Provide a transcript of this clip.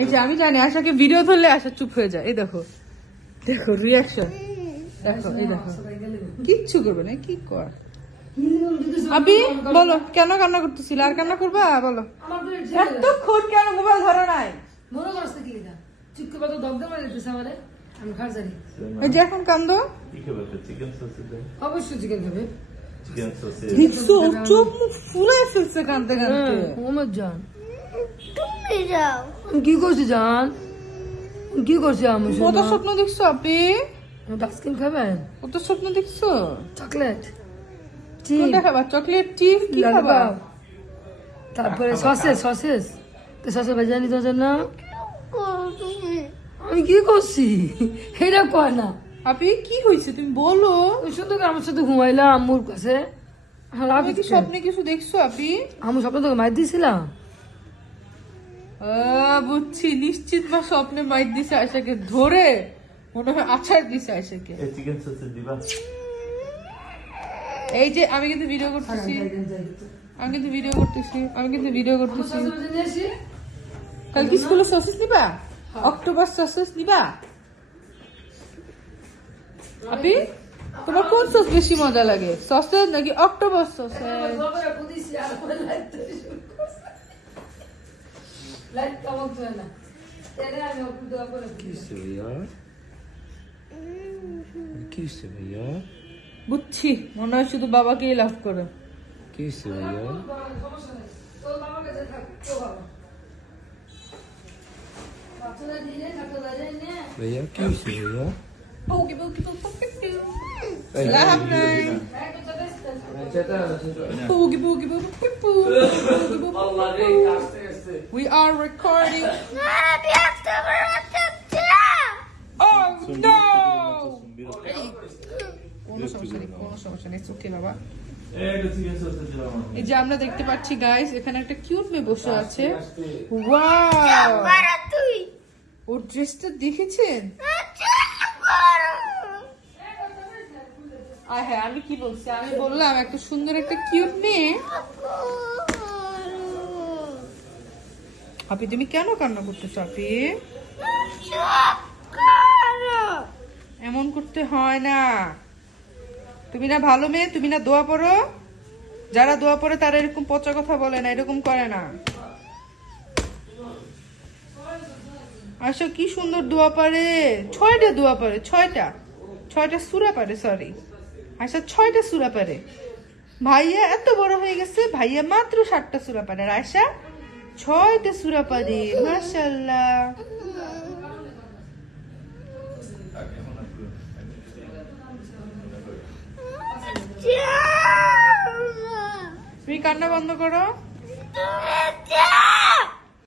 এই যে আমি জানি আশাকে ভিডিও ধরলে আশা চুপ হয়ে যায়। এই দেখো দেখো রিয়াকশন দেখো, এই দেখো কিচ্ছু করবে না। কি কর আবি বলো কেন কান্না করতেছিল? আর কান্না করবা বলো? এতক্ষণ কেন মোবাইল ধরো নাই? মনে করছে কি না চুপ করে তো দগ্ধ মারা দিতেছে আমারে। আমি খার জানি এই যে এখন কান্দো। কি খাবে? চিকেন সসেজ দেন। অবশ্যই চিকেন খাবে। চিকেন সসেজ দেখছো চোখ মুখ ফুলে ফেলছে কান্দতে কান্দতে। মোহাম্মদ জান তুমি যাও। আমি কি করছি জান? কি করছি আমি? কত স্বপ্ন দেখছো আপনি? আইসক্রিম খাবেন? কত স্বপ্ন দেখছো? চকলেট কোনটা খাবা? চকলেট চিজ কি খাবা? তারপরে সসেস সসেস তো সসেস ভাজা নিতে হচ্ছে না। তুমি আমি কি করছি এটা কয় না। আপনি কি হয়েছে তুমি বলো? ওই শুধু আমার সাথে ঘুমাইলাম আম্মুর কাছে। তুমি কি স্বপ্নে কিছু দেখছো আপনি? আমি স্বপ্নে তোকে মার দিয়েছিলাম। বুঝছি নিশ্চিত বা স্বপ্নে মাইর দিছে আয়সাকে ধরে মনে হয় আছাড় দিছে আয়সাকে। এই চিকেন সসেজ দিবা। এই যে আমি কিন্তু ভিডিও করতেছি, আমি কিন্তু ভিডিও করতেছি, আমি কিন্তু ভিডিও করতেছি। কাল কি স্কুলে সসেস নিবা? অক্টোবর সসেস নিবা? আপনি তোমার কোন সস বেশি মজা লাগে, সসেজ নাকি অক্টোবর সসেজ? কিসে ভাইয়া? বুঝছি মনে হয় শুধু বাবাকেই লাভ করো। কিসে ভাইয়া? ভাইয়া কিসে ভাইয়া? লাভ নাই। Boogie boogie boogie boogie boogie. We are recording. Oh no! কোনো সমস্যা নেই, কোনো সমস্যা নেই, ওকে বাবা। এই যে আমরা দেখতে পাচ্ছি গাইস, এখানে একটা কিউট মেয়ে বসে আছে। ওয়াও! ওর ড্রেসটা দেখেছেন? হ্যাঁ আমি কি বলছি, আমি বললাম একটা সুন্দর একটা কিউট মেয়ে। আপনি তুমি কেন কান্না করতেছো আপি? এমন করতে হয় না। তুমি না ভালো মেয়ে, তুমি না দোয়া পড়ো? যারা দোয়া পড়ে তারা এরকম পচা কথা বলে না, এরকম করে না। আচ্ছা কি সুন্দর দোয়া পারে, 6টা দোয়া পারে, 6টা সূরা পারে, সরি আচ্ছা 6টা সূরা পারে। ভাইয়া এত বড় হয়ে গেছে, ভাইয়া মাত্র 7টা সূরা পারে, আর আয়শা 6টা সূরা পারে। মাশাআল্লাহ। তুমি কান্না বন্ধ করো।